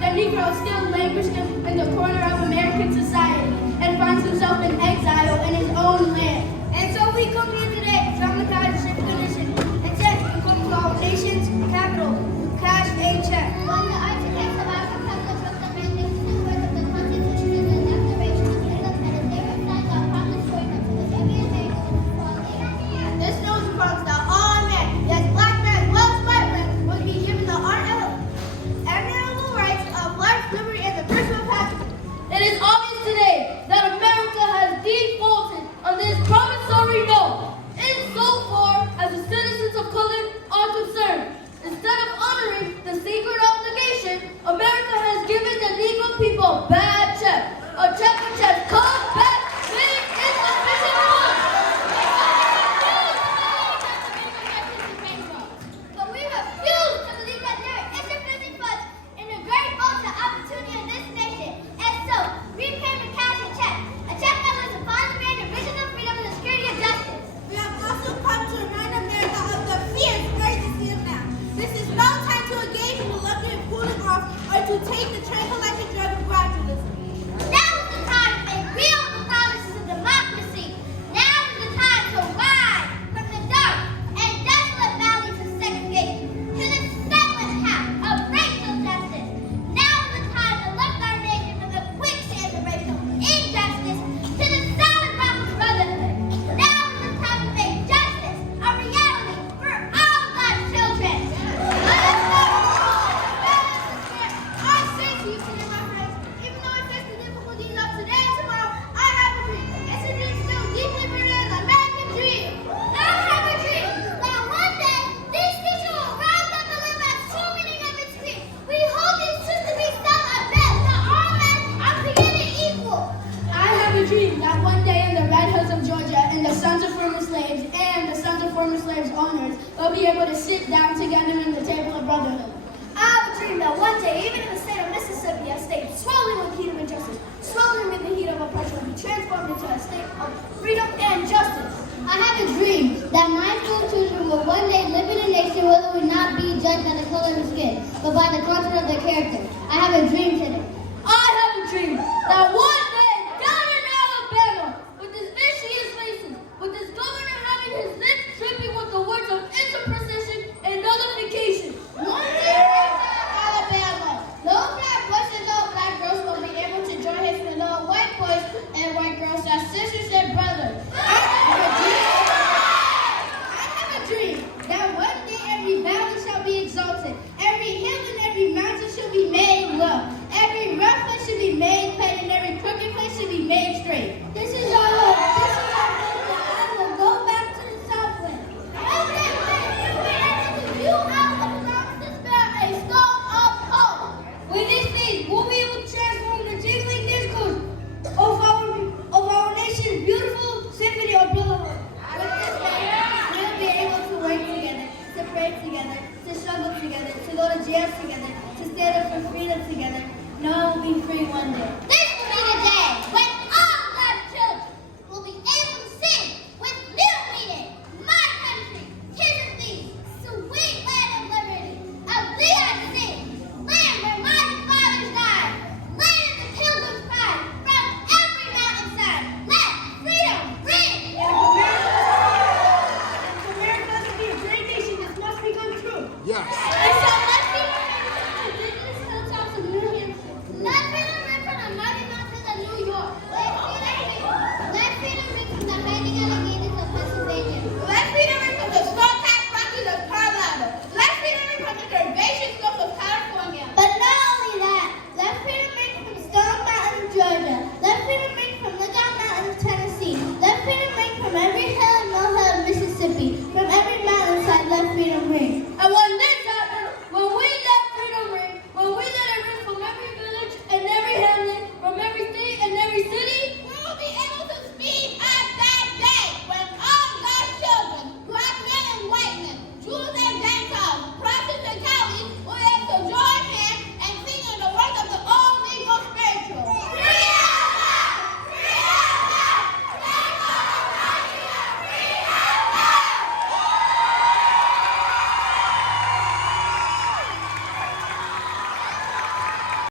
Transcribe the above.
the Negro still languishes in the corner of American society and finds himself in exile in his own land. And so we come here today to dramatize the shift condition and says we come to our nation's capital, cash a check. When the architects of Africa construct the magnificent work of the Constitution and the Declaration of Independence, they recite the promissory note to which every American is falling. This note provides that all men, yes, black men, well as white men, will be given the unalienable rights of life, liberty, and the personal happiness. It is obvious today that America has defaulted on this promissory note insofar as the citizens of color are concerned. Instead of honoring the sacred obligation, America has given the Negro people a bad check. A check which has come back with insufficient funds. But we refuse to believe that there is insufficient funds in the great ultra opportunity of this nation. And so, we came to cash a check that was upon the man, the vision of freedom and the security of justice. We have also come to remind America of the fierce urgency of now. This is no time to engage in the luxury of cooling off or to take the tranquilizer drug of gradualism. Now is the time to make real the promises of democracy. Now is the time to rise from the dark and desolate valleys of segregation to the sunlit path of racial justice. Now is the time to lift our nation from the quicksand of racial injustice to the solid rock of brotherhood. Now is the time to make justice a reality for all God's children. Let us go. I say to you today, my friends, even though I face the difficulties of today and tomorrow, I have a dream. It's a dream still deeply rooted in the American dream. I have a dream that one day this nation will rise up and live as true meaning of its creed. We hold these truths to be self-evident that all men are created equal. I have a dream that one day in the red hills of Georgia and the sons of former slaves and the sons of former slaves owners will be able to sit down together in the table of brotherhood. I have a dream that one day, even in the state of Mississippi, a state swelling with the heat of injustice, swelling with the heat of oppression, will be transformed into a state of freedom and justice. I have a dream that my school children will one day live in a nation where they will not be judged by the color of their skin, but by the content of their character. I have a dream today. I have a dream that one day down in Alabama, with his vicious faces, with his governor having his lips dripping with the words of interposition and nullification. One day in Alabama, little black boys and little black girls will be able to join hands with little white boys and white girls as sisters and brothers. I have a dream that one day every valley shall be exalted, every hill and every mountain shall be made low, every rough place should be made plain, and every crooked place should be made straight. This is our hope. This is our hope that I will go back to the Southland. You have without despair a soul of hope. With this faith, we'll be able to transform the jingling discourse of our nation's beautiful symphony of brotherhood. With this faith, we'll be able to work together, to pray together, to struggle together, to go to jail together, to stand up for freedom together. No one will be free one day.